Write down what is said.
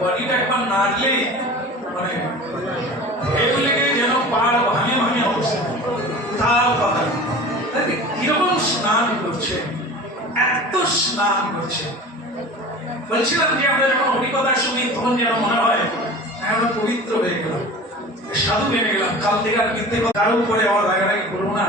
বডিটা একবার নাড়লেই মানে এগুলিকে যেন পাড় ভাঙে ভাঙে অবস্থা তাও কথা কিরকম স্নান করছে, এত স্নান করছে। বলছিলাম যে আমরা যখন অভিজ্ঞতা শুনি তখন যেন মনে হয় আমরা পবিত্র হয়ে গেলাম, সাধু বেনে গেলাম। কাল থেকে আর মিথ্যে কারো উপরে আমার রাগারাগি করবো না।